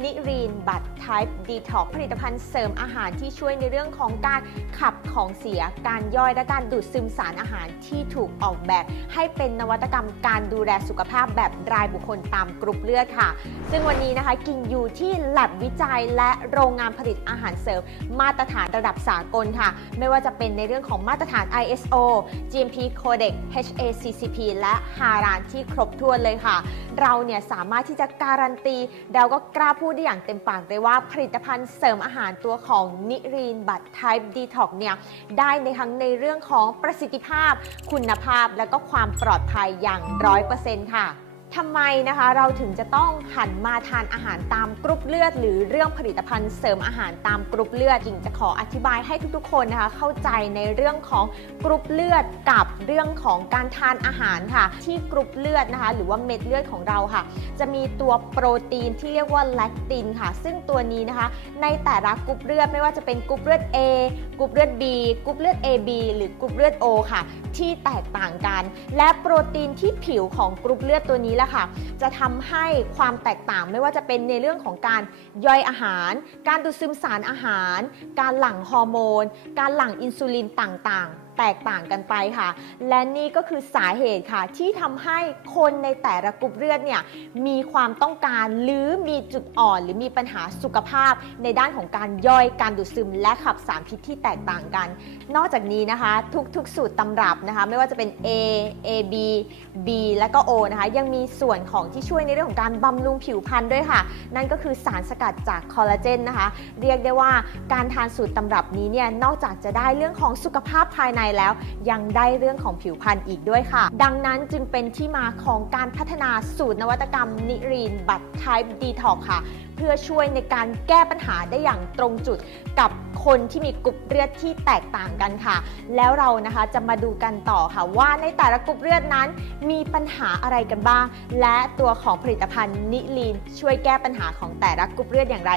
นิรีนบัตไทป์ดีท็อกผลิตภัณฑ์เสริมอาหารที่ช่วยในเรื่องของการขับของเสียการย่อยและการดูดซึมสารอาหารที่ถูกออกแบบ ให้เป็นนวัตกรรมการดูแลสุขภาพแบบรายบุคคลตามกรุ๊ปเลือดค่ะ ซึ่งวันนี้นะคะกิงอยู่ที่แลบวิจัยและโรงงานผลิตอาหารเสริม มาตรฐานระดับสากลค่ะ ไม่ว่าจะเป็นในเรื่องของมาตรฐาน ISO GMP Codex HACCP และฮารานที่ครบถ้วนเลยค่ะ เราเนี่ยสามารถที่จะการันตีเราก็กล้าพูดได้อย่างเต็มปากเลยว่าผลิตภัณฑ์เสริมอาหารตัวของนิรีนบัตไทป์ดีท็อกเนี่ยได้ในทั้งในเรื่องของประสิทธิภาพ คุณภาพและก็ความปลอดภัยอย่างร้อยเปอร์เซ็นต์ค่ะ ทำไมนะคะเราถึงจะต้องหันมาทานอาหารตามกรุ๊ปเลือด หรือเรื่องผลิตภัณฑ์เสริมอาหารตามกรุ๊ปเลือดหญิงจะขออธิบายให้ทุกๆ คนนะคะเข้าใจในเรื่องของกรุ๊ปเลือดกับเรื่องของการทานอาหารค่ะ ที่กรุ๊ปเลือดนะคะหรือว่าเม็ดเลือดของเราค่ะ จะมีตัวโปรตีนที่เรียกว่าแลคตินค่ะ ซึ่งตัวนี้นะคะ ในแต่ละกรุ๊ปเลือดไม่ว่าจะเป็นกรุ๊ปเลือด A กรุ๊ปเลือด B กรุ๊ปเลือด AB หรือกรุ๊ปเลือด O ค่ะ ที่แตกต่างกัน และโปรตีนที่ผิวของกรุ๊ปเลือดตัวนี้ละค่ะ จะทำให้ความแตกต่างไม่ว่าจะเป็นในเรื่องของการย่อยอาหาร การดูดซึมสารอาหาร การหลั่งฮอร์โมน การหลั่งอินซูลินต่างๆ แตกต่างกันไปค่ะ และนี่ก็คือสาเหตุค่ะ ที่ทำให้คนในแต่ละกรุ๊ปเลือดเนี่ยมีความต้องการหรือมีจุดอ่อน หรือมีปัญหาสุขภาพ ในด้านของการย่อยการดูดซึม และขับสารพิษที่แตกต่างกัน นอกจากนี้นะคะ ทุกๆ สูตรตำรับนะคะ ไม่ว่าจะเป็น A A B B และก็ O นะคะยังมีส่วนของที่ช่วยในเรื่องของการบำรุงผิวพรรณด้วยค่ะ นั่นก็คือสารสกัดจากคอลลาเจนนะคะ เรียกได้ว่าการทานสูตรตำรับนี้เนี่ยนอกจากจะได้เรื่องของสุขภาพภายในแล้ว ยังได้เรื่องของผิวพรรณอีกด้วยค่ะ ดังนั้นจึงเป็นที่มาของการพัฒนาสูตรนวัตกรรมนิรีนบัตไทป์ดีท็อกค่ะ พื่อช่วยในการแก้ปัญหาได้อย่างตรงจุดกับคนที่มีกลุ่มเลือดที่แตกต่างกันค่ะ แล้วเรานะคะจะมาดูกันต่อค่ะว่าในแต่ละกลุ่มเลือดนั้น มีปัญหาอะไรกันบ้าง และตัวของผลิตภัณฑ์นิลีนช่วยแก้ปัญหาของแต่ละกลุ่มเลือดอย่างไร